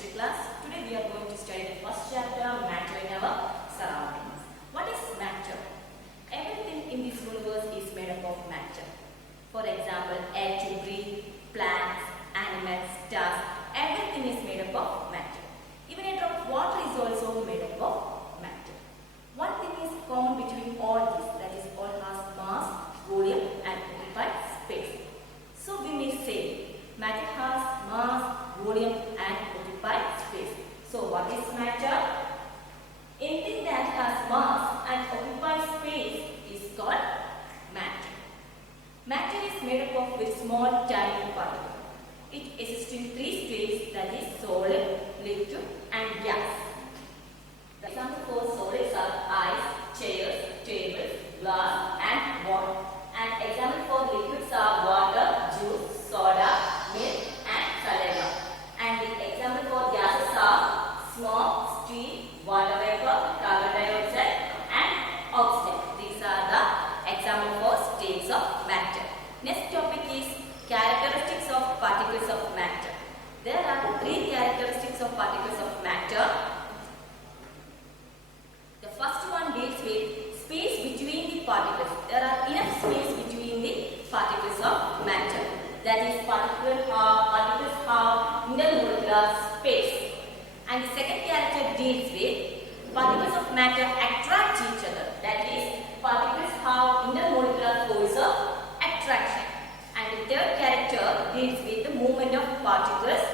chemistry class. Today we are going to study the first chapter, matter in our surroundings. What is matter? Everything in this universe is made up of matter. For example, air to breathe, plants, animals, stars, everything is made up of matter. Even a drop of water is also made up of matter. One thing is common between all these, that is all has mass, volume and occupied space. So we may say matter has mass, volume and occupied space. So what is matter? Anything that has mass and occupied space is called matter. Matter is made up of very small tiny particles. It exists in three states, that is solid, liquid and gas. The example for solids are ice, chairs, tables, glass and water. And example for liquids are water, juice, soda, milk and saliva. And the example for gases are smoke, steam, water vapor, carbon dioxide and oxygen. These are the example for states of matter. Next topic is characteristics of particles of matter. There are three characteristics of particles of matter. The first one deals with space between the particles. There are enough space between the particles of matter. That is, particles have intermolecular space. And the second character deals with particles of matter attract each other. That is, particles have intermolecular force of attraction. And the third character deals with the movement of particles.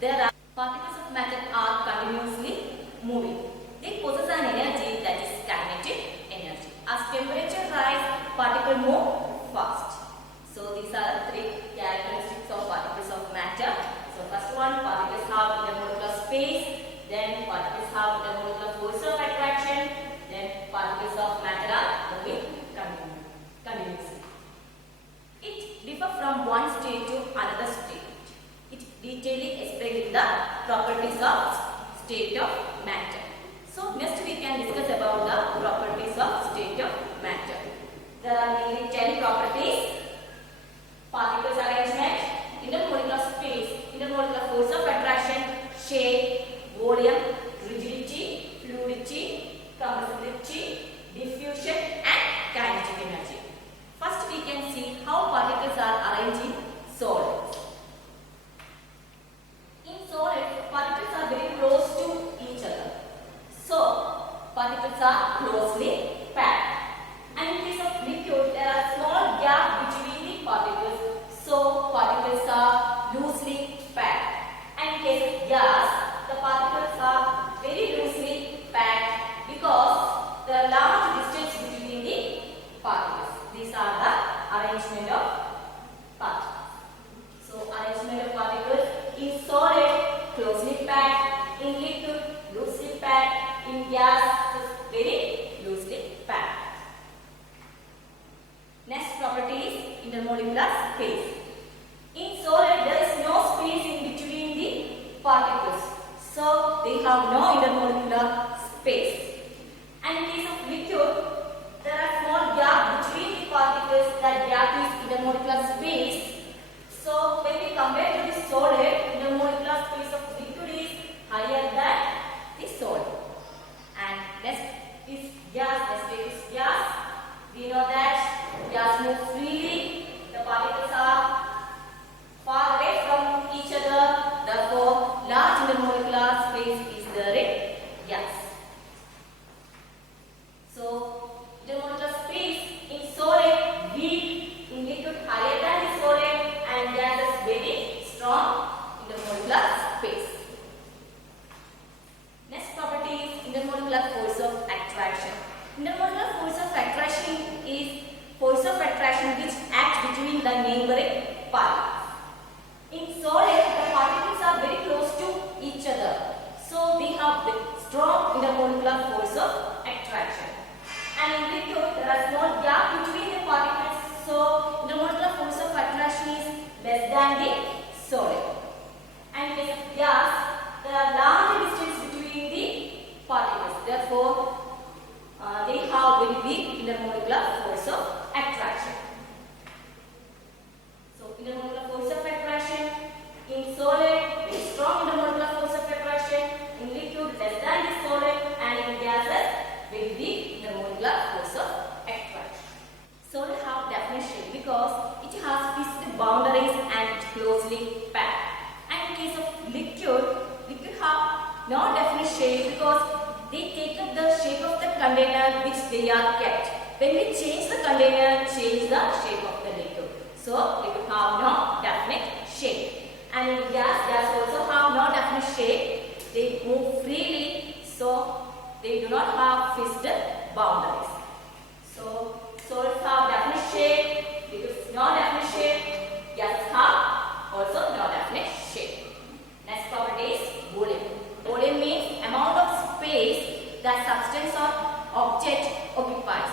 There are particles of matter are continuously moving. They possess an energy that is kinetic energy. As temperature rise, particles move fast. So these are the three characteristics of particles of matter. So first one, particles have intermolecular space. Then particles have intermolecular force of attraction. Then particles of matter are moving continuously. It differs from one state to another state. It detailing explains the properties of state of matter. So next we can discuss about the properties of state of matter. There are nearly 10 properties. Particles arrangement, intermolecular space, intermolecular force of attraction, shape, volume, rigidity, fluidity, compressibility, diffusion and kinetic energy. First we can see how particles are arranged in solids. In solids, particles are very close to each other. So, particles are closely packed. And in case of liquid, there are small gaps between the particles. So, particles are loosely packed. And in case of gas, the particles are very loosely packed because there are large distance between the particles. These are the arrangement of particles. So, arrangement of particles in solid, closely packed, in liquid, loosely packed, in gas, very loosely packed. Next property is intermolecular space. In solid, there is no space in between the particles. So, they have no intermolecular space. And in case of liquid, there are small gaps between the particles. That gap is intermolecular space. So, when we compare to the solid, intermolecular space of liquid is higher than the solid. And next is gas. The state is gas. We know that gas moves freely. The particles are far away from each other. Therefore, large intermolecular space is there in gas. So, intermolecular space in solid weak, in liquid higher than the solid, and gas is very strong intermolecular space. Next property is intermolecular force of attraction. Intermolecular force of attraction is force of attraction which acts between the neighboring particles. In solid, the particles are very close to each other. So, they have strong intermolecular force of attraction. And in liquid, there are small gap between the particles. So, intermolecular force of attraction is less than the solid. And in case of gas, there are large distance between the particles. Therefore, they have very weak intermolecular force of attraction. So, intermolecular force of attraction in solid, very strong intermolecular force of attraction. no definite shape because they take up the shape of the container which they are kept. When we change the container, change the shape of the liquid. So liquid have no definite shape. And in gas also have no definite shape. They move freely, so they do not have fixed boundaries. So solids have definite shape, liquids no definite shape, gases have also no definite shape. Next property is volume. Volume means amount of space that substance or object occupies.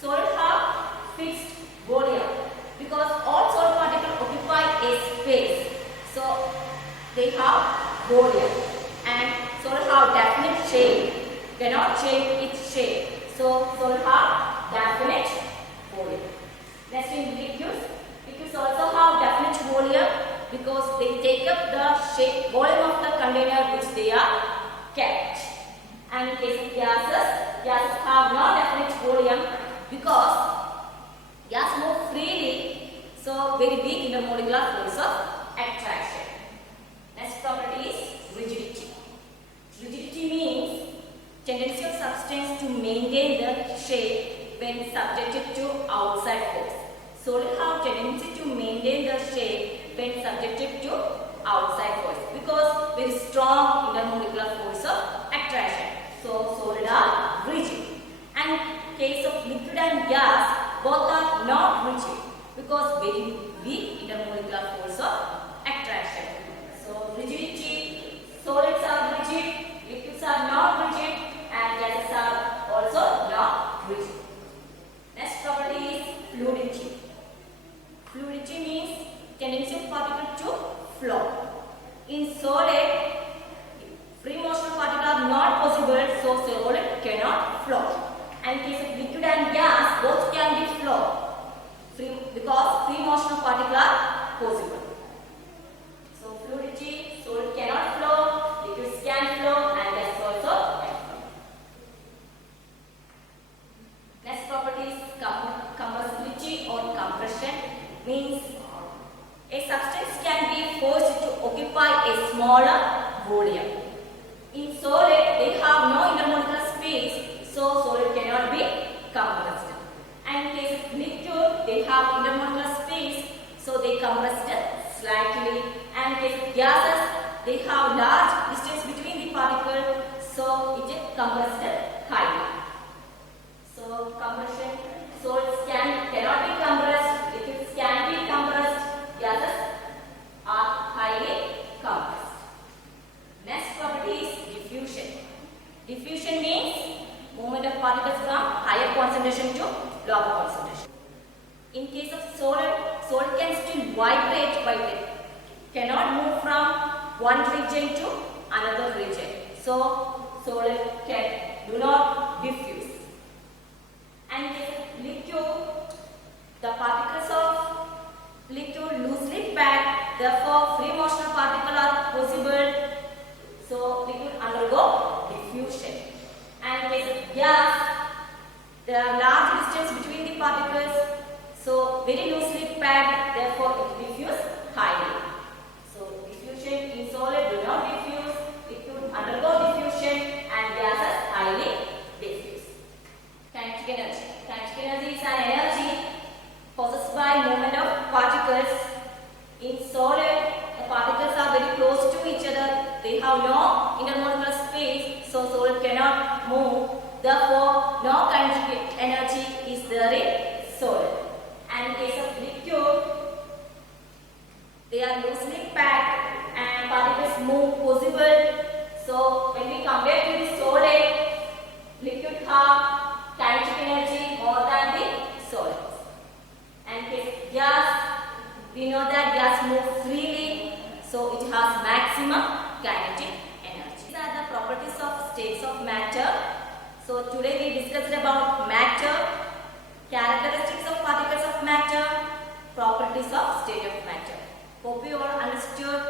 Solid have fixed volume because all solid particles occupy a space. So they have volume, and solid have definite shape, cannot change its shape. So solid have definite volume. Next in liquids. Liquids also have definite volume because they take up the shape volume of the container which they are kept. And in case of gases have no definite volume because gas move freely, so very weak intermolecular force of attraction. Next property is rigidity. Rigidity means tendency of substance to maintain the shape when subjected to outside force. Solid have tendency to maintain the shape when subjected to outside force because very strong intermolecular force of attraction. So solid are rigid. And in case of liquid and gas, both are not rigid because very weak intermolecular force of attraction. So rigidity, solids are rigid, liquids are not rigid, and gases are also not rigid. Next property is fluidity. Fluidity means tendency of particle to flow. In solid, free motion of particle are not possible, so solid cannot flow. And in case of liquid and gas, both can be flow because free motion of particle are possible. So fluidity, solid cannot flow, liquids can flow, and gas also can flow. Next property is compressibility or compression. Means a substance can be forced to occupy a smaller volume. In solid, they have no intermolecular space, so solid cannot be compressed. And in case of liquid, they have intermolecular space, so they compressed slightly. And in case of gases, they have large distance between the particles, so it is compressed highly. So compression, solids cannot be compressed, liquids can be compressed, gases are highly compressed. Next property is diffusion. Diffusion means movement of particles from higher concentration to lower concentration. In case of solid can still vibrate but it cannot move from one region to another region. So solid do not diffuse. And in case of liquid, the particles of liquid loosely packed, therefore free motion of particles are possible. So liquid undergo diffusion. And in case of gas, there are large distance between the particles, so very loosely packed, therefore it diffuse highly. So diffusion in solid do not diffuse, liquid undergo diffusion, and gases highly diffuse. Kinetic energy. Kinetic energy is an energy possessed by movement of particles. In solid, the particles are very close to each other. They have no intermolecular space, so solid cannot move. Therefore, no kinetic energy is there in solid. And in case of liquid, they are loosely packed and particles move possible. So, when we compare to the solid, liquid have kinetic energy more than the solids. And in case of gas, we know that gas moves freely, so it has maximum kinetic energy. These are the properties of states of matter. So today we discussed about matter, characteristics of particles of matter, properties of state of matter. Hope you all understood